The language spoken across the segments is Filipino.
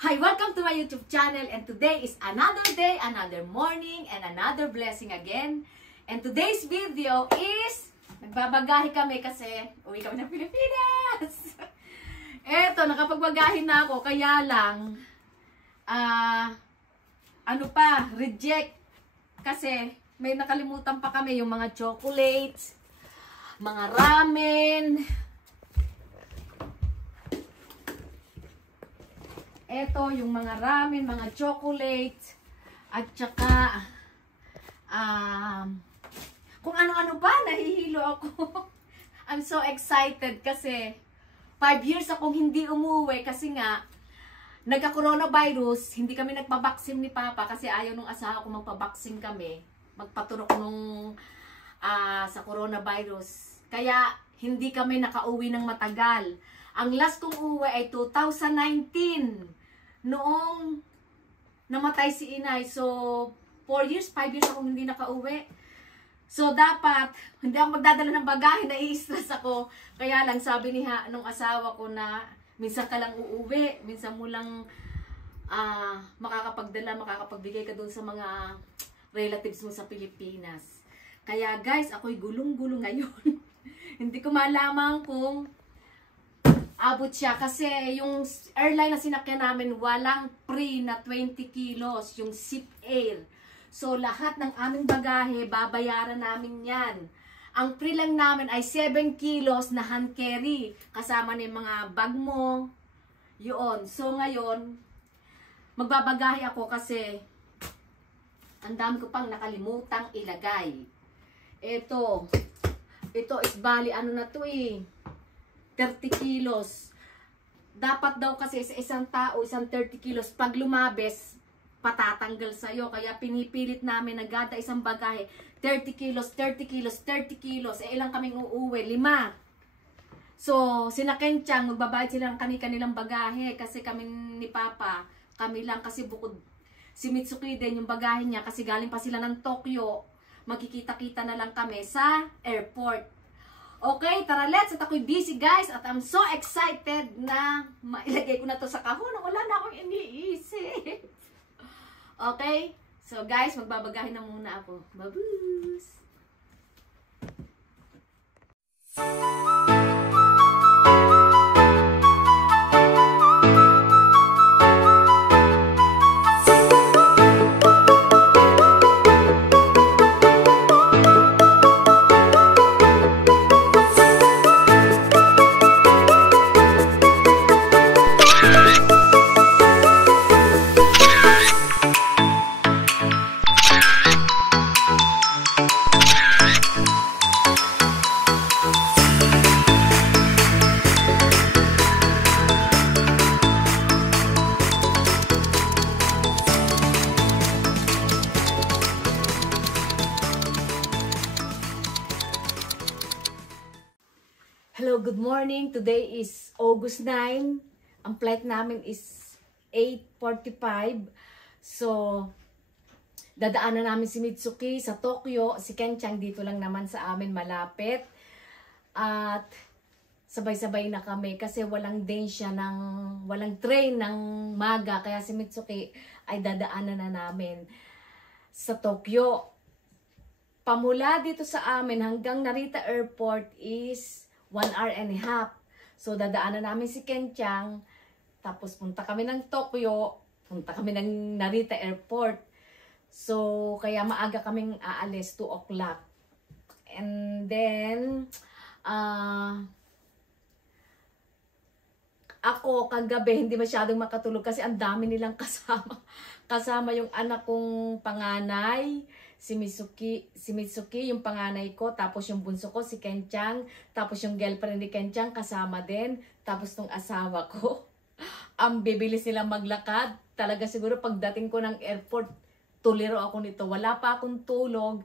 Hi, welcome to my YouTube channel, and today is another day, another morning, and another blessing again. And today's video is, nagbabagahe kami kasi uwi kami ng Pilipinas. Eto, nakapagbagahe na ako, kaya lang, reject. Kasi may nakalimutan pa kami yung mga chocolates, mga ramen. Eto, yung mga ramen, mga chocolates, at saka, kung ano-ano ba, nahihilo ako. I'm so excited kasi 5 years akong hindi umuwi kasi nga, nagka-coronavirus, hindi kami nagpabaksin ni Papa kasi ayaw nung asawa ko magpabaksin kami, magpaturok nung sa coronavirus. Kaya, hindi kami nakauwi ng matagal. Ang last kong uwi ay 2019. Noong namatay si inay. So, 5 years akong hindi nakauwi. So, dapat, hindi ako magdadala ng bagahe, nai-stress ako. Kaya lang, sabi nung asawa ko na, minsan ka lang uuwi, minsan mo lang makakapagbigay ka doon sa mga relatives mo sa Pilipinas. Kaya guys, ako'y gulong-gulong ngayon. Hindi ko malaman kung abot siya kasi yung airline na sinakyan namin walang free na 20 kilos, yung Zip Air. So lahat ng aming bagahe, babayaran namin yan. Ang free lang namin ay 7 kilos na hand carry, kasama na yung mga bag mo, yun. So ngayon, magbabagahe ako kasi ang dami ko pang nakalimutang ilagay. Ito is bali, ano na to 30 kilos. Dapat daw kasi sa isang tao, isang 30 kilos. Pag lumabes, patatanggal sa'yo. Kaya pinipilit namin na gada isang bagahe. 30 kilos, 30 kilos, 30 kilos. Ilang kaming uuwi? 5. So, sina Kenchang, magbabayad sila ng kanilang bagahe. Kasi kami ni Papa, kami lang kasi bukod. Si Mitsuki din, yung bagahe niya, kasi galing pa sila ng Tokyo. Magkikita-kita na lang kami sa airport. Okay, tara let's. At ako'y busy guys. At I'm so excited na mailagay ko na to sa kahon. Wala na akong iniisip. Okay, so guys, magbabagahin na muna ako. Babus! Hello, good morning. Today is August 9. Ang flight namin is 8:45. So, dadaanan namin si Mitsuki sa Tokyo. Si Kenchang dito lang naman sa amin malapit. At sabay-sabay na kami kasi walang train ng maga. Kaya si Mitsuki ay dadaanan na namin sa Tokyo. Pamula dito sa amin hanggang Narita Airport is 1 hour and a half. So, dadaanan namin si Kenchang. Tapos, punta kami ng Tokyo. Punta kami ng Narita Airport. So, kaya maaga kaming aalis, 2 o'clock. And then, ako kagabi, hindi masyadong makatulog kasi ang dami nilang kasama. Kasama yung anak kong panganay, si Mitsuki, yung panganay ko, tapos yung bunso ko, si Kenchang, tapos yung girlfriend ni Kenchang, kasama din, tapos nung asawa ko. Ang bibilis nilang maglakad. Talaga siguro pagdating ko ng airport, tuliro ako nito. Wala pa akong tulog.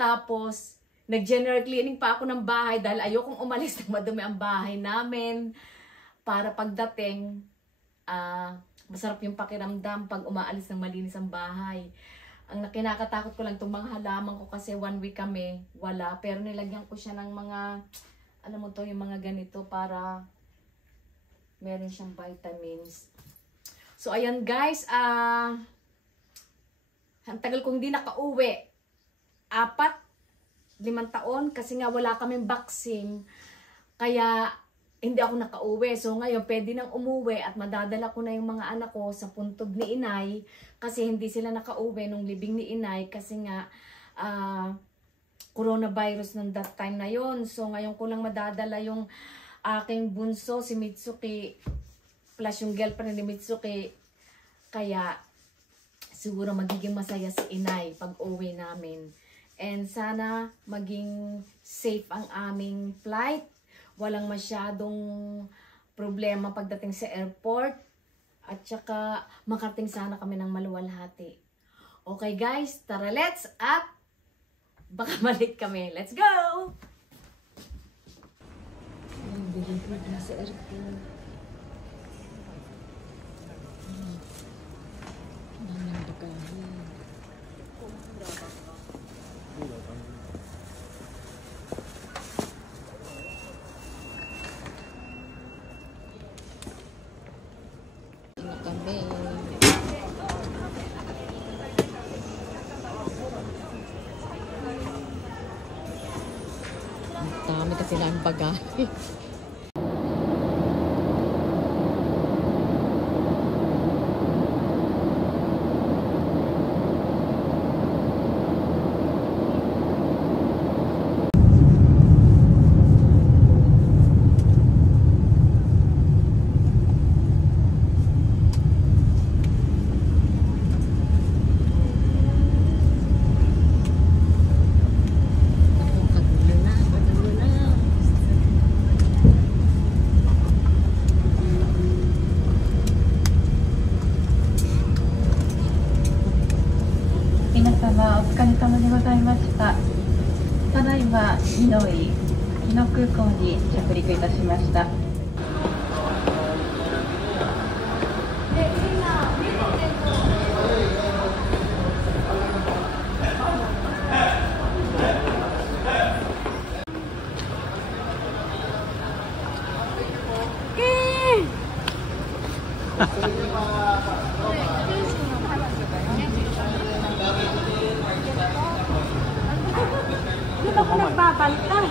Tapos, nag-general cleaning pa ako ng bahay dahil ayokong umalis ng madumi ang bahay namin. Para pagdating, masarap yung pakiramdam pag umaalis ng malinis ang bahay. Ang kinakatakot ko lang itong mga halaman ko kasi 1 week kami, wala. Pero nilagyan ko siya ng mga, ano mo to, yung mga ganito para meron siyang vitamins. So, ayan guys, ang tagal kong di nakauwi. 4-5 taon kasi nga wala kaming vaccine. Kaya, hindi ako nakauwi. So, ngayon, pwede nang umuwi at madadala ko na yung mga anak ko sa puntod ni inay. Kasi hindi sila nakauwi nung libing ni inay. Kasi nga, coronavirus nung that time na yon. So, ngayon ko lang madadala yung aking bunso, si Mitsuki, plus yung girlfriend ni Mitsuki. Kaya, siguro magiging masaya si inay pag uwi namin. And sana maging safe ang aming flight. Walang masyadong problema pagdating sa airport. At saka makarating sana kami ng maluwalhati. Okay guys, tara let's up! Baka malit kami. Let's go! Bilibid na sa airport. Namang bagahin. Dami kasi lang bagahe.ただいま、美濃井日野空港に着陸いたしました。Dito ako nagbabantay.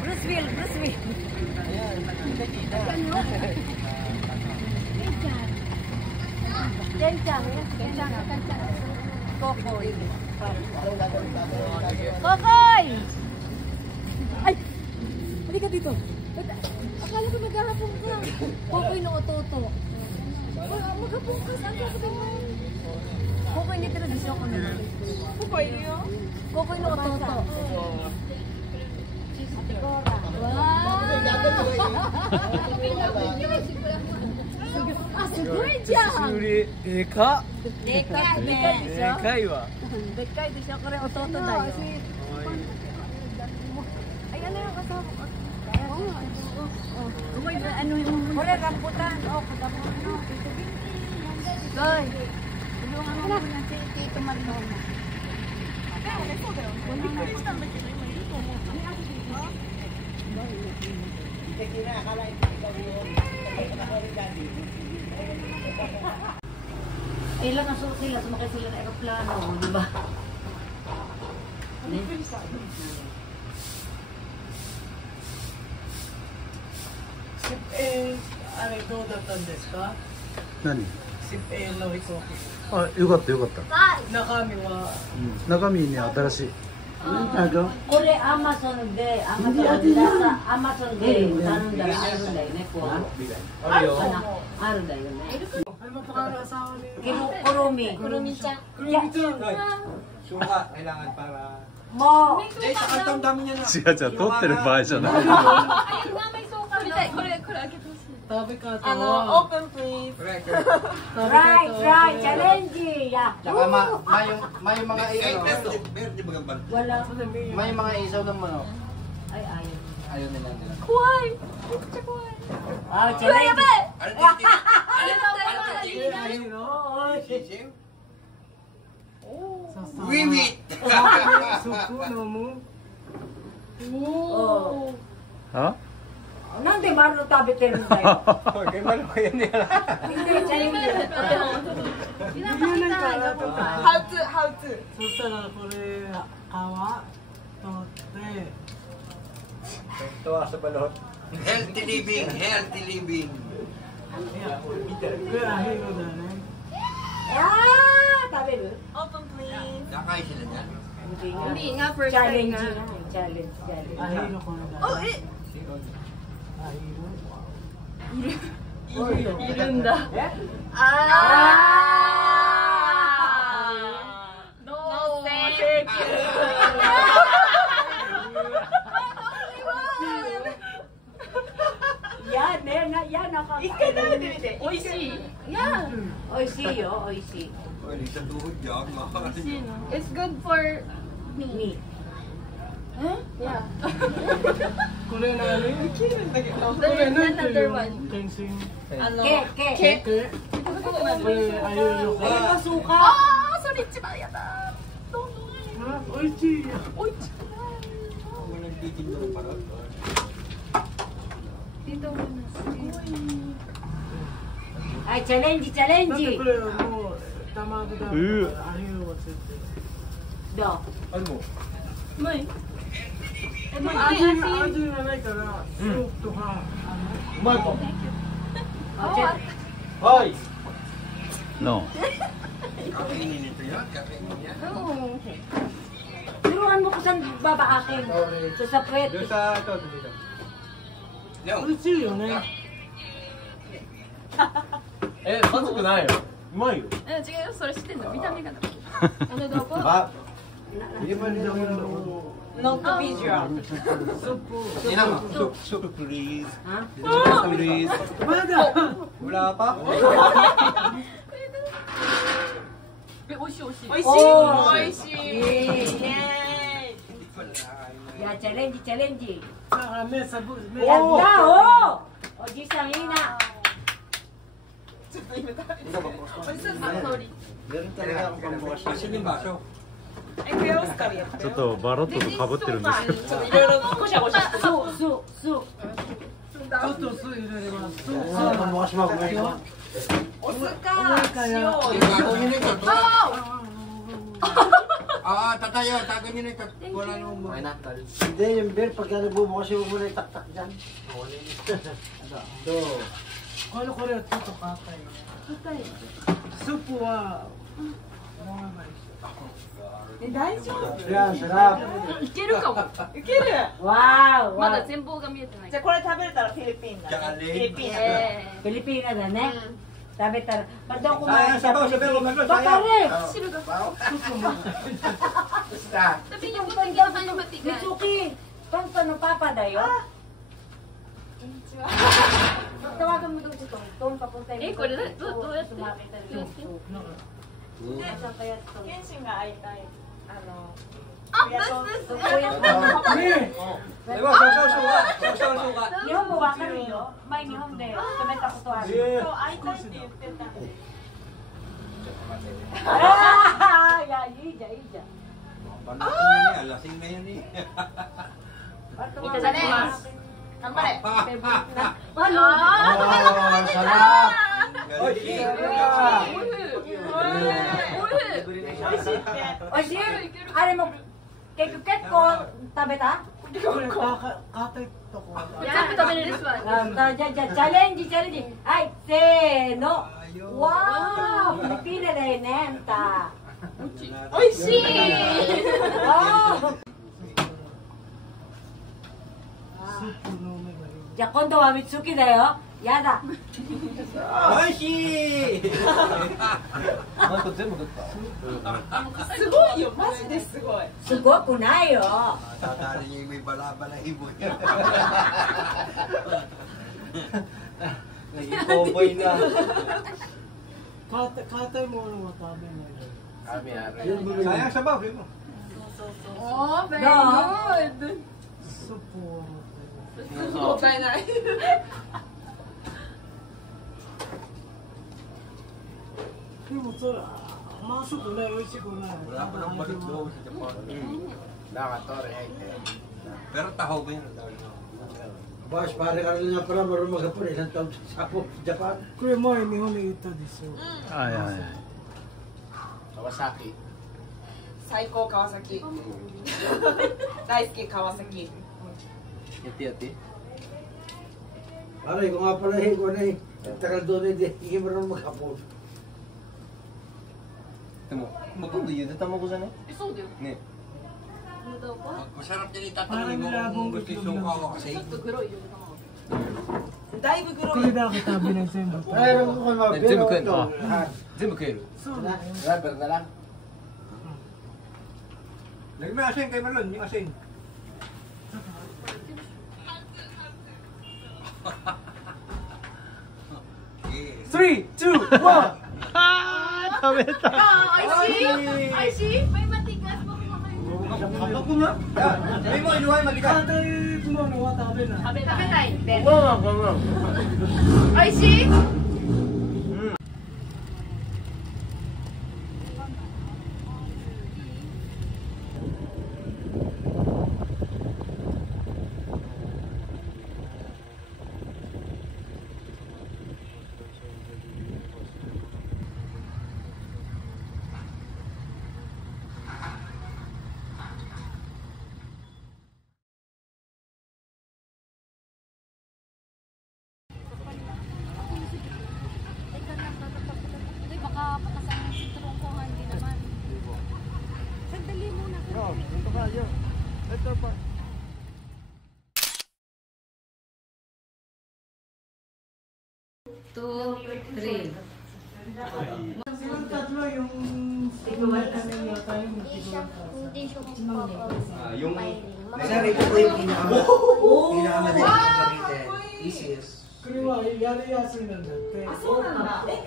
Bruce Will. Kokoy! Ay! Halika dito. Akala ko naghahapon ka. Kokoy na ototo. Maghapon ka. Saan ka sabi mo? Kokoy hindi tradisyon ko na. Kokoy niyo? Kokoy na ototo. Wow! Ah, sugoi dyan! Deかでかいね。でかいわでっかいでしょ。これ弟だよ。Ay, ano yung kasama ko? Ano yung... Kore, rambutan. O, rambutan. Goy. Tulungan mo muna si Tito Marlon. Ilan na sila, sumakay sila ng aeroplano, di ba? あれどうだったんですか？何？疾病の飛行機。あ、よかったよかった。中身は中身に新しい。これアマゾンで頼んだらあるんだよね。あるんだよね。コロミちゃん。もう違う違う、撮ってる場合じゃない。これ開けてほしい。食べ方オーはプンプリーズ。トライチャレンジya. May mga isaw. Wala. May mga isaw ng manok. Ay ayaw. Ayaw nila nila. 怖い。めっちゃ怖い。 Ah, challenge. Wiwit! Sukuno mo. Oh. あ？なんで丸食べてるんだよ。 Okay, malo ko yun nila. Hindi, challenge. How to? そしたらこれ皮取って。 Tuwa sa balot. Healthy living, healthy living. これアヒルだね。Ah, 食べる Open please. Nakain sila niyan. Hindi nga first time Challenge nga. na. Challenge. アヒルこれだ。 Oh, アヒル。いるんだ。あー。No thank you. Yan, yan, 一回食べてみて。美味しい。Yeah. 美味しいよ、美味しい。 Pwede sa tuhod yan. It's good for me. Yeah. これ何？これ Another one. 天津。あのケ。これアヒルの皮。 Ayun pa suka. あー、それ一番やだ。どんどん。美味しいよ。おいち。はい、チャレンジ、チャレンジだってこ。れもう卵だからアヒルはついてる。どう？ない。味がないからスープとかうまいかも。あ、はい。No. Kakainin nito yan. Kakainin yan. turuan mo ko saan babaakin. Sa puwet. Doon sa ito, dito. 美味しいよね。まずくないよ。うまいよ。違うよ、それ知ってんの。見た目がだ。どこ？あ、hindi man daw yung Not visual. Inang, soup please. Ha? Please. まだ。 Wala pa? 美味しい美味しい。おー美味しい。イエーイ。 Ya, challenge, challenge. さあ、目サブ。目 Yan na, oh! O, Jisang, ina. ちょっと今食べて。美味しそうな香り。 Meron talaga akong pambukas. Asin yung baso. え、クエオスカルやって。ちょっとバロットと被ってるんですけど。ちょっといろいろゴシャゴシャしてる。Su. ちょっと酢入れます。酢。 Pambukas mo ako ngayon. お酢か塩。 Tago nyo na ito. Tatayo. Tago nyo na ito. Wala nung mo. Hindi, yung beer, pagka nagbubukas yung muna yung tak-tak dyan. Ito. これはちょっと硬いね。スープは。大丈夫。 Yan, sarap. いけるかも。いける。 Wow, まだ wow. 全貌が見えてない。じゃあこれ食べれたらフィリピンだね。フィリピンだね。 Pilipina na, ne? Sabi tara. Pardon ko Sayang, sabaw, sabaw, sabaw, Baka sayang. rin. 汁が。 Basta. Sabi niyo po tingin naman yung matigas. Mitsuki. Tonto no papa dayo. Tawagan mo doon si Tonton. Papunta yungこれどうやって？ Sumakit na rin yung soup. Saan kaya ito? ケンシンが会いたい。あ、ですです。 Diba, suka. Nihon mo ba kami yo? May nihon de. Tumeta ko to ano. そう会いたいって言ってたんで。 Ah! Ya, ija, ija. Paano yun eh? Alasing na yun eh. Itadakimasu. 頑張れ。 Ano? Oh, sarap. Oy. Galing. O si, ano mo, 結構食べた？これか硬いとこ。全部食べれるわ。じゃあチャレンジ。はい、せーの。わー、ピリピリだよね、あんた。おいしい。じゃあ今度はmitsukiだよ。やだ。美味しい。なんか全部食った。すごいよ、マジですごい。すごくないよ。Tataling may bala-balahin mo yan. Naging cowboy na. 硬いものは食べない。 Sayang sa baboy mo. Oh, very good. スープを。もったいない。でもそれ、まずくない、美味しくない。 Wala pa nang balik doon sa Japan. Pero tahaw ba yun? Boss, pare ka rin nga pala marunong mag-apon. Ilang taon sa Japan. これ前日本に行ったでしょ。はいはい。最高川崎。大好き川崎。 Pare, kung nga pala ko na eh. Tagal doon eh, hindi marunong mag-apon. でも、今度ゆで卵じゃね？そうだよ。ね。 Masarap niya Parang itatanong mo labong kung gusto itlog yung lang. kawa kasi. ちょっと黒いよ。だいぶ黒い。これだけ食べない全部。 Ay, alam ko kung mga全部食えんの？ lahat. 全部食える。 そうだ。 Rapper na lang. Lagyan mo asin kay Marlon, yung asin. Three, two, one. 食べた。おいしい。おいしい。May matigas mo kumain. Ako nga. Sabi mo, inuhay maligas. 硬いものは食べない。食べないって。Oo nga. おいしい。Two, three. Yung tatlo yung ano yata yung Yung... Sir, ito po yung pinakamadali na gamitin. Easiest. これはやりやすいなんだって。あ、そうなんだ。え、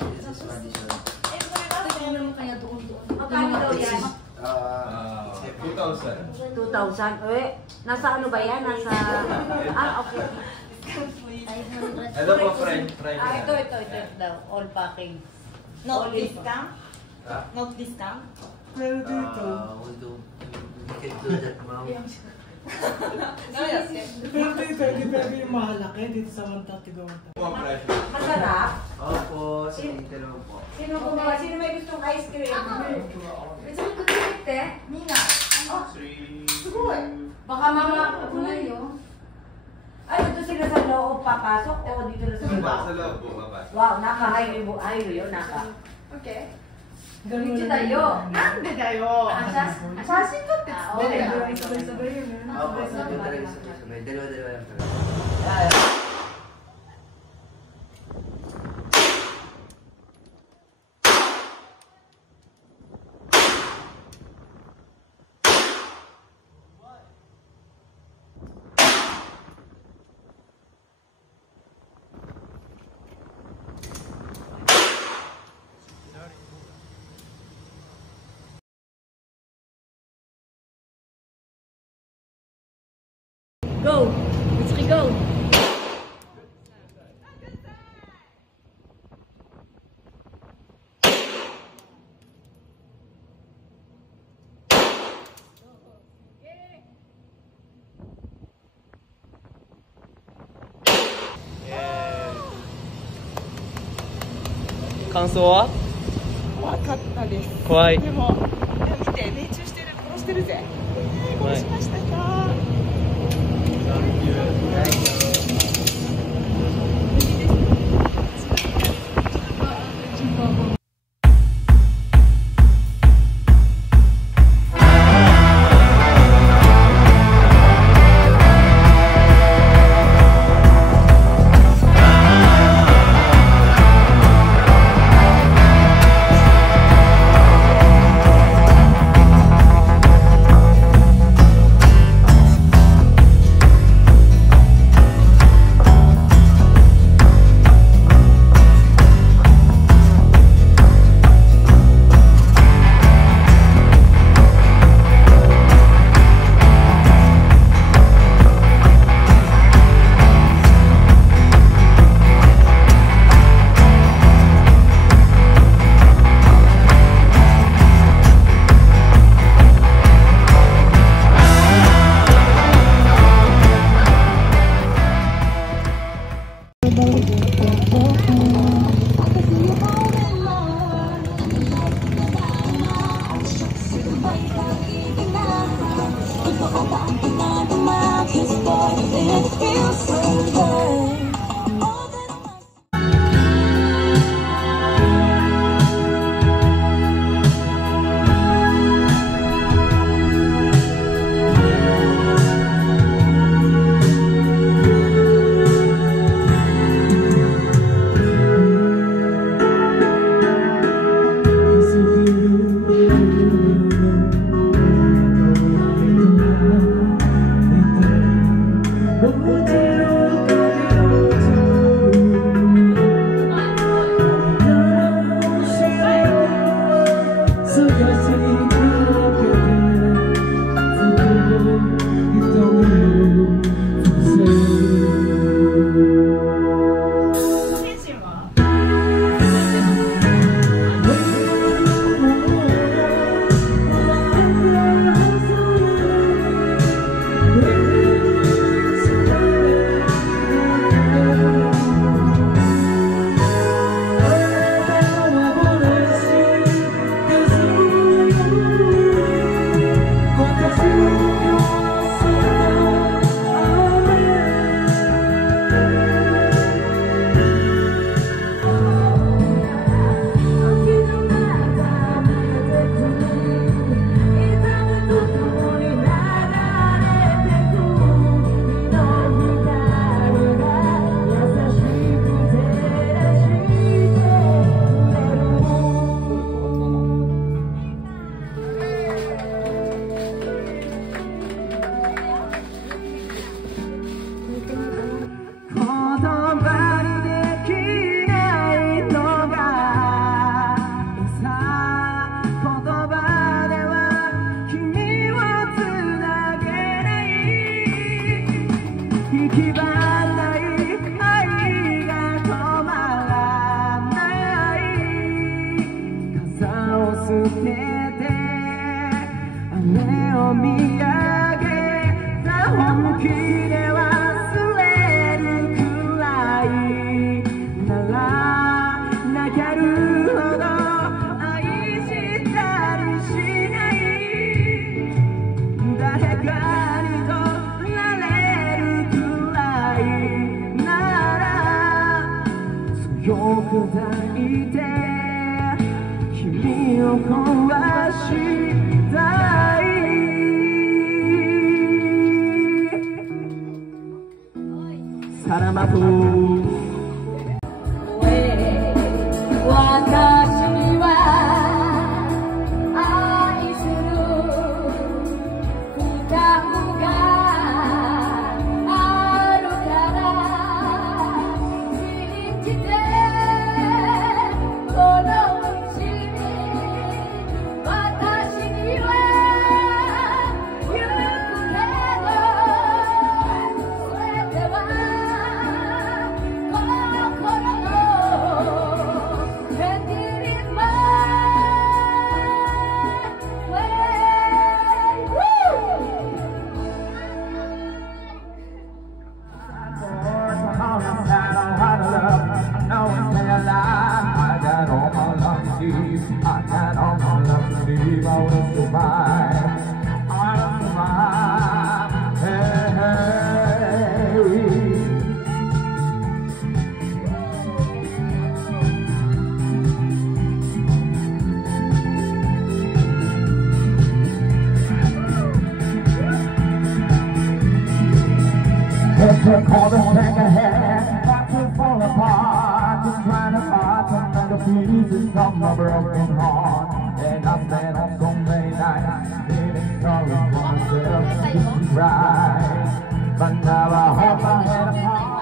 Magkano yan? 2,000. 2,000. Eh, nasa ano ba yan? Nasa... okay. Ito po, friend. Ito daw. All packing. not discount? Not discount? Pero dito, We can do that, ma'am. pero dito, hindi pwede yung mahalaki dito sa 130 Masarap. Opo, sige, dalawa po. Sino gumawa? Sino may gustong ice cream? Gusto mo kukulit eh? Nina. Oh, sugoi. Baka mama ko na yun. Ay, dito sila sa loob papasok o dito na sa baba? Sa loob po, mabas. Wow, naka-highway yun, naka. Okay. 土日だよ。なんでだよ。写真撮ってつってるやん。 Opo, sabay-sabay. Dalawa-dalawa lang talaga. Go! Mitsuki, go! Kanso wa? 怖かったです。怖い。でも、見て、命中してる殺してるぜ。こうしましたか。「take all the thing ahead, not to fall apart, just trying to find some other pieces of my broken heart. And I spent on so many nights, feeling sorry for myself, just right. But now I hold my head apart.